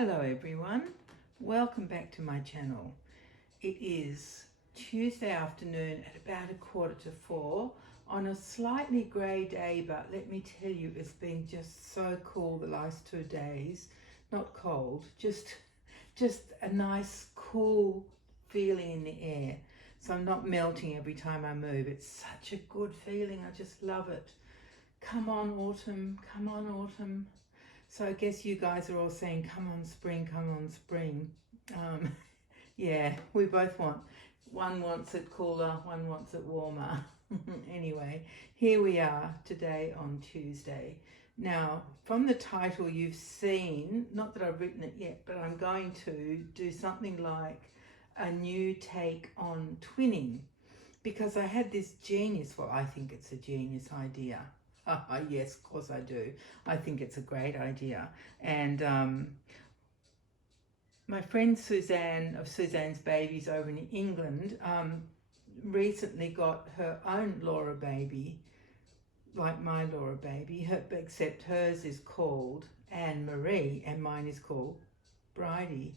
Hello everyone, welcome back to my channel. It is Tuesday afternoon at about 3:15 on a slightly grey day, but let me tell you, it's been just so cool the last 2 days. Not cold, just a nice cool feeling in the air. So I'm not melting every time I move. It's such a good feeling, I just love it. Come on autumn, come on autumn. So I guess you guys are all saying, come on spring, come on spring. Yeah, we both want. One wants it cooler, one wants it warmer. Anyway, here we are today on Tuesday. Now, from the title you've seen, not that I've written it yet, but I'm going to do something like a new take on twinning, because I had this genius, well, I think it's a genius idea. Yes, of course I do. I think it's a great idea. And my friend Suzanne of Suzanne's Babies over in England recently got her own Laura baby, like my Laura baby, except hers is called Anne-Marie and mine is called Bridie.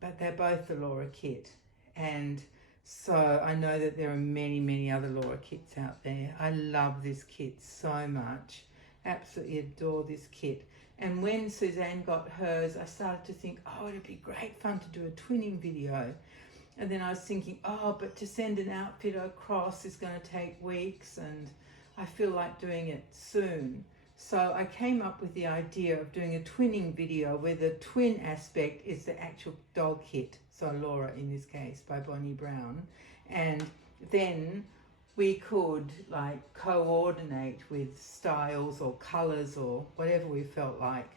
But they're both the Laura kit. And so I know that there are many other Laura kits out there. I love this kit so much. Absolutely adore this kit. And when Suzanne got hers, I started to think, oh, it'd be great fun to do a twinning video. And then I was thinking, oh, but to send an outfit across is going to take weeks and I feel like doing it soon. So I came up with the idea of doing a twinning video where the twin aspect is the actual doll kit. So Laura in this case by Bonnie Brown. And then we could like coordinate with styles or colours or whatever we felt like.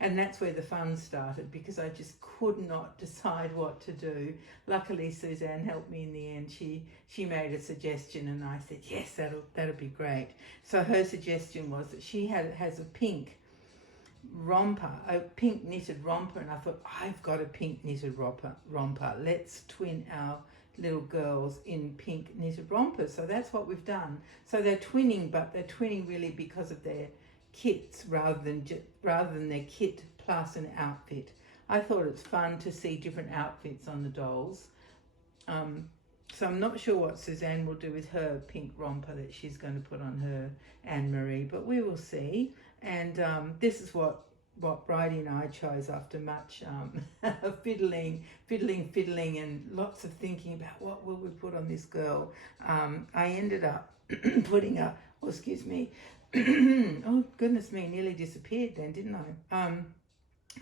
And that's where the fun started, because I just could not decide what to do. Luckily Suzanne helped me in the end. She made a suggestion and I said, yes, that'll be great. So her suggestion was that she has a pink romper, a pink knitted romper, and I thought, I've got a pink knitted romper. Let's twin our little girls in pink knitted rompers. So that's what we've done. So they're twinning, but they're twinning really because of their kits rather than their kit plus an outfit. I thought it's fun to see different outfits on the dolls. So I'm not sure what Suzanne will do with her pink romper that she's going to put on her Anne-Marie, but we will see. And this is what Bridie and I chose after much fiddling and lots of thinking about what will we put on this girl. I ended up putting a, oh, excuse me, oh goodness me, nearly disappeared then, didn't I?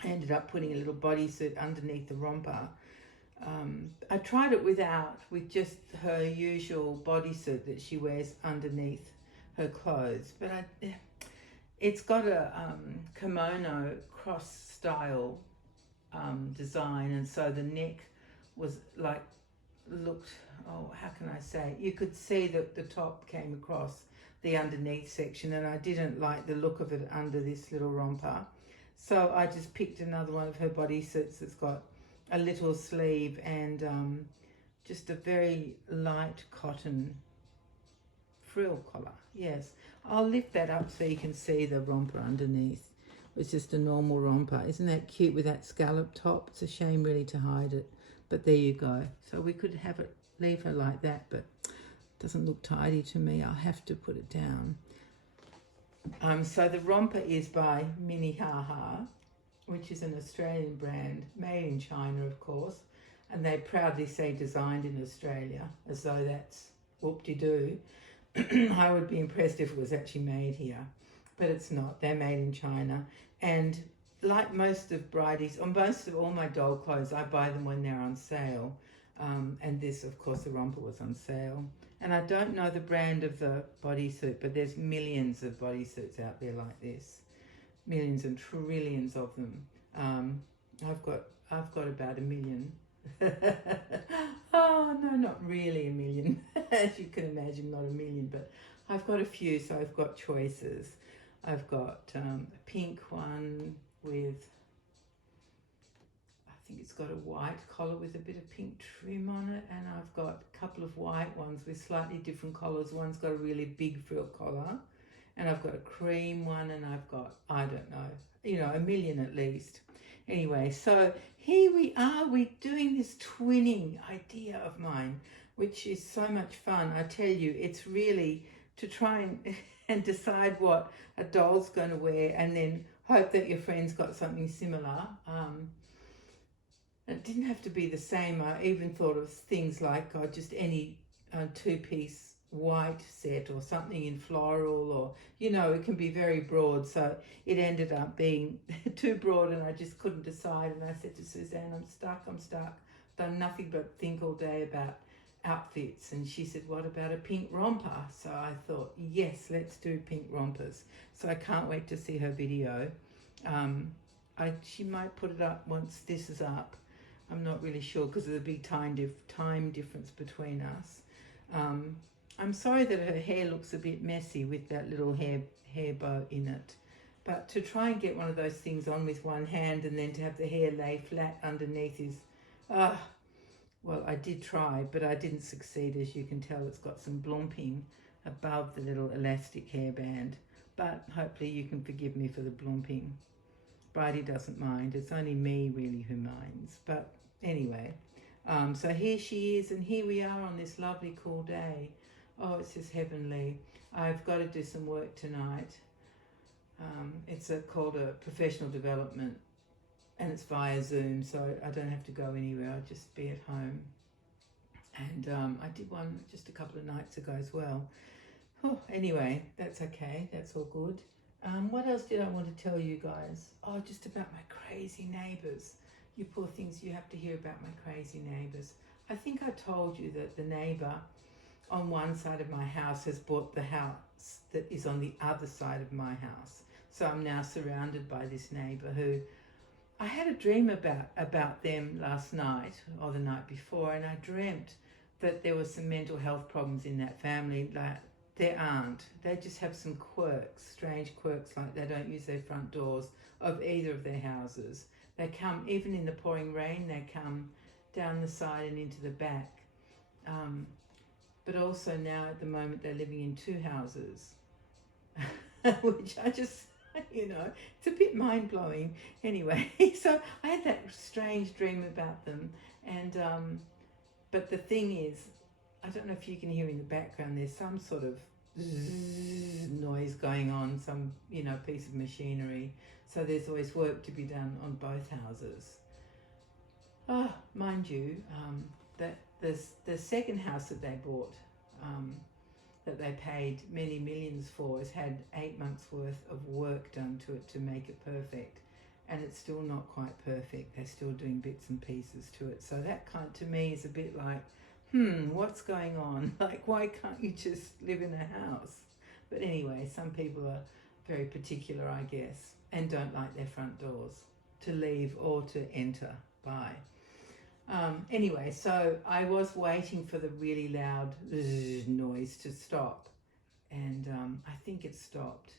I ended up putting a little bodysuit underneath the romper. I tried it with just her usual bodysuit that she wears underneath her clothes, but it's got a kimono cross style design, and so the neck was like, oh, how can I say, you could see that the top came across the underneath section, and I didn't like the look of it under this little romper. So I just picked another one of her bodysuits that's got a little sleeve and just a very light cotton frill collar. Yes, I'll lift that up so you can see the romper underneath. It's just a normal romper. Isn't that cute with that scallop top? It's a shame really to hide it, but there you go. So we could have it, leave her like that, but it doesn't look tidy to me. I'll have to put it down. So the romper is by Minnehaha, which is an Australian brand, made in China, of course, and they proudly say designed in Australia, as though that's whoop-de-doo. I would be impressed if it was actually made here, but it's not. They're made in China. And like most of Bridie's, or most of all my doll clothes, I buy them when they're on sale. And this, of course, the romper was on sale. And I don't know the brand of the bodysuit, but there's millions of bodysuits out there like this. Millions and trillions of them. I've got about 1 million. Oh no, not really 1 million, as you can imagine, not 1 million, but I've got a few, so I've got choices. I've got a pink one with, I think it's got a white collar with a bit of pink trim on it, and I've got a couple of white ones with slightly different collars. One's got a really big frill collar, and I've got a cream one, and I've got, I don't know, 1 million at least. Anyway, so here we are. We're doing this twinning idea of mine, which is so much fun. I tell you, it's really to try and decide what a doll's going to wear, and then hope that your friend's got something similar. It didn't have to be the same. I even thought of things like just any two-piece white set or something in floral, or it can be very broad. So it ended up being too broad, and I just couldn't decide. And I said to Suzanne, I'm stuck. Done nothing but think all day about outfits. And she said, what about a pink romper? So I thought, yes, let's do pink rompers. So I can't wait to see her video. She might put it up once this is up. I'm not really sure because of the big time difference between us. I'm sorry that her hair looks a bit messy with that little hair bow in it. But to try and get one of those things on with one hand and then to have the hair lay flat underneath is, well, I did try, but I didn't succeed. As you can tell, it's got some blomping above the little elastic hairband. But hopefully you can forgive me for the blomping. Bridie doesn't mind. It's only me really who minds. But anyway, so here she is, and here we are on this lovely cool day. Oh, it's just heavenly. I've got to do some work tonight. It's called a professional development, and it's via Zoom, so I don't have to go anywhere. I'll just be at home. And I did one just a couple of nights ago as well. Oh, anyway, that's okay. That's all good. What else did I want to tell you guys? Oh, just about my crazy neighbours. You poor things, you have to hear about my crazy neighbours. I think I told you that the neighbour on one side of my house has bought the house that is on the other side of my house. So I'm now surrounded by this neighbour who I had a dream about them last night or the night before, and I dreamt that there were some mental health problems in that family. Like, there aren't. They just have some quirks, strange quirks, like they don't use their front doors of either of their houses. They come, even in the pouring rain, they come down the side and into the back. But also now at the moment they're living in two houses, which I just, it's a bit mind-blowing. Anyway, so I had that strange dream about them. And but the thing is, I don't know if you can hear in the background, there's some sort of noise going on, some piece of machinery. So there's always work to be done on both houses. Oh, mind you, that the second house that they bought, that they paid many millions for, has had 8 months worth of work done to it to make it perfect, and it's still not quite perfect. They're still doing bits and pieces to it. So that kind to me is a bit like, what's going on? Like, why can't you just live in a house? But anyway, some people are very particular, I guess, and don't like their front doors to leave or to enter by. Anyway, so I was waiting for the really loud noise to stop, and I think it stopped.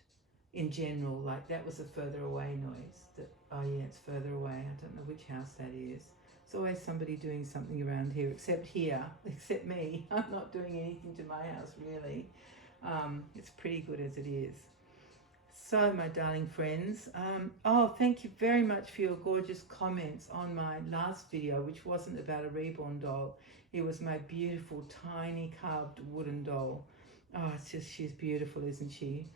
In general, like that was a further away noise. Oh yeah, it's further away. I don't know which house that is. There's always somebody doing something around here, except me. I'm not doing anything to my house really. It's pretty good as it is. So, my darling friends, thank you very much for your gorgeous comments on my last video, which wasn't about a reborn doll. It was my beautiful, tiny, carved wooden doll. Oh, she's beautiful, isn't she?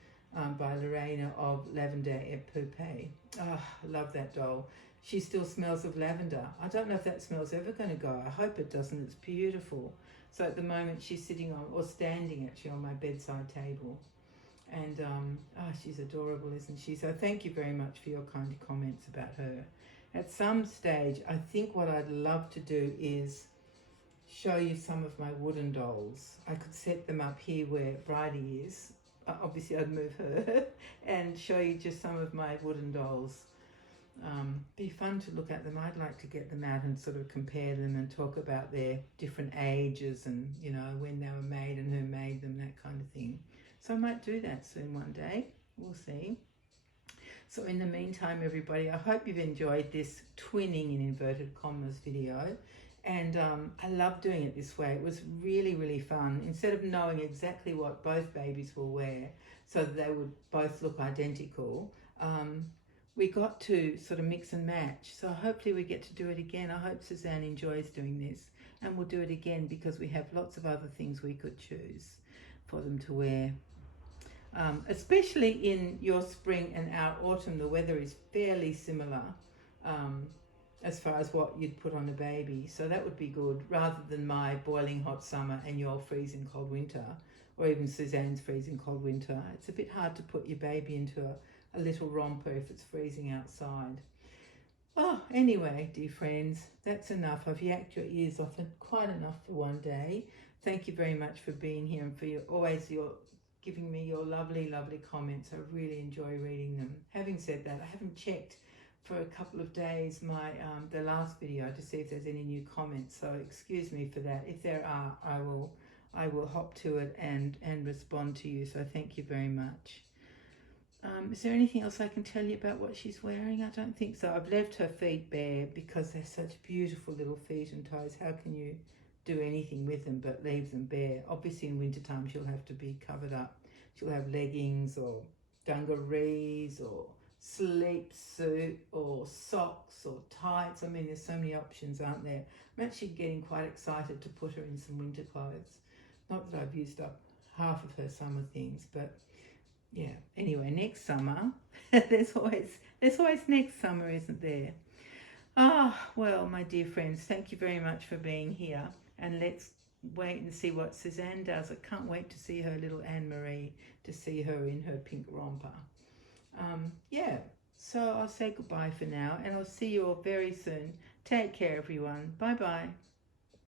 By Lorena of Lavender et Poupée. Oh, I love that doll. She still smells of lavender. I don't know if that smell's ever going to go. I hope it doesn't. It's beautiful. So at the moment she's sitting on, or standing actually, on my bedside table. And she's adorable, isn't she? So thank you very much for your kind comments about her. At some stage, I think what I'd love to do is show you some of my wooden dolls. I could set them up here where Bridie is. Obviously, I'd move her and show you just some of my wooden dolls. Be fun to look at them. I'd like to get them out and sort of compare them and talk about their different ages and, when they were made and who made them, that kind of thing. So I might do that soon one day. We'll see. So in the meantime, everybody, I hope you've enjoyed this twinning in inverted commas video. And I love doing it this way. It was really, really fun. Instead of knowing exactly what both babies will wear so that they would both look identical, we got to sort of mix and match. So hopefully we get to do it again. I hope Suzanne enjoys doing this, and we'll do it again because we have lots of other things we could choose for them to wear. Especially in your spring and our autumn, the weather is fairly similar as far as what you'd put on a baby. So that would be good, rather than my boiling hot summer and your freezing cold winter, or even Suzanne's freezing cold winter. It's a bit hard to put your baby into a little romper if it's freezing outside. Oh, anyway, dear friends, that's enough. I've yacked your ears off quite enough for one day. Thank you very much for being here and for your giving me your lovely, lovely comments. I really enjoy reading them. Having said that, I haven't checked for a couple of days my the last video to see if there's any new comments. So excuse me for that. If there are, I will hop to it and respond to you. So thank you very much. Is there anything else I can tell you about what she's wearing? I don't think so. I've left her feet bare because they're such beautiful little feet and toes. How can you do anything with them but leave them bare? Obviously in wintertime she'll have to be covered up. She'll have leggings or dungarees or sleep suit or socks or tights. I mean, there's so many options, aren't there? I'm actually getting quite excited to put her in some winter clothes. Not that I've used up half of her summer things, but yeah. Anyway, next summer, there's always next summer, isn't there? Ah, well, my dear friends, thank you very much for being here, and let's wait and see what Suzanne does. I can't wait to see her little Anne-Marie, to see her in her pink romper. Yeah, so I'll say goodbye for now, and I'll see you all very soon. Take care, everyone. Bye-bye.